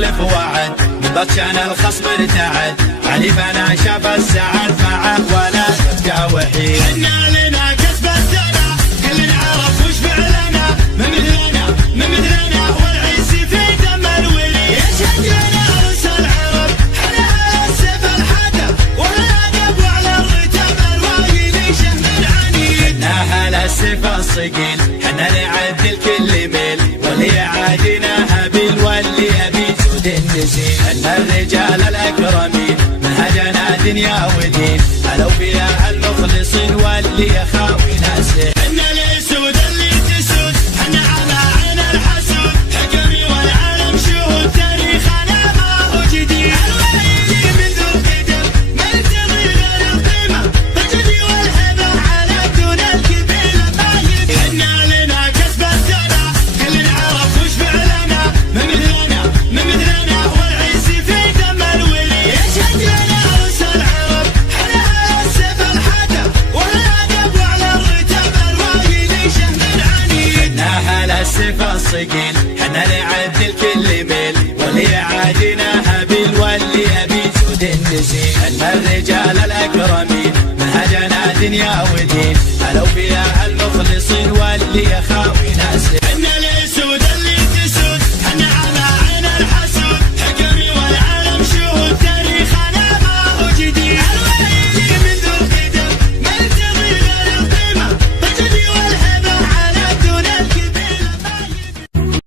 يخلف وعد، من بطشان الخصم ارتعد، علي فانا شاف السعد معه ولا يبقى وحيد. حنا لنا كسب السنة كلنا عرف وش فعلنا، من مثلنا والعز في دم الولي، يشهد لنا رؤوس العرب حنا السيف الحدب والادب وعلى الرتب الوايلي شهم العنيد. حنا هلا السيف الصقيل، حنا نعدل كل ميل، واللي عادينا هابيل واللي يبي جود النزيل. حنا الرجال الاكرمين منهجنا دنيا ودين، هلا وفيها المخلصين واللي يخاوي ناسه. حنا الاسود اللي تسود، حنا على عين الحسود، حكمي والعالم شهود، تاريخنا ما هو جديد. الوالي من ذو القدم مرتضي غير القيمة، بالجدي والهبة على دون الكبيرة ما يبي. حنا لنا كسب السنة كلنا عرف وش فعلنا، من مثلنا والعز في دم الولي، يشهد لنا رؤوس العرب حنا السيف الحدب والادب وعلى الرتب الوايلي شهم العنيد. حنا هلا السيف الصقيل، حنا نعدل كل ميل، واللي يعادينا هابيل واللي يبي جود النزيل. حنا الرجال الاكرمين منهجنا دنيا ودين، هلا وفيها المخلصين واللي يخاوي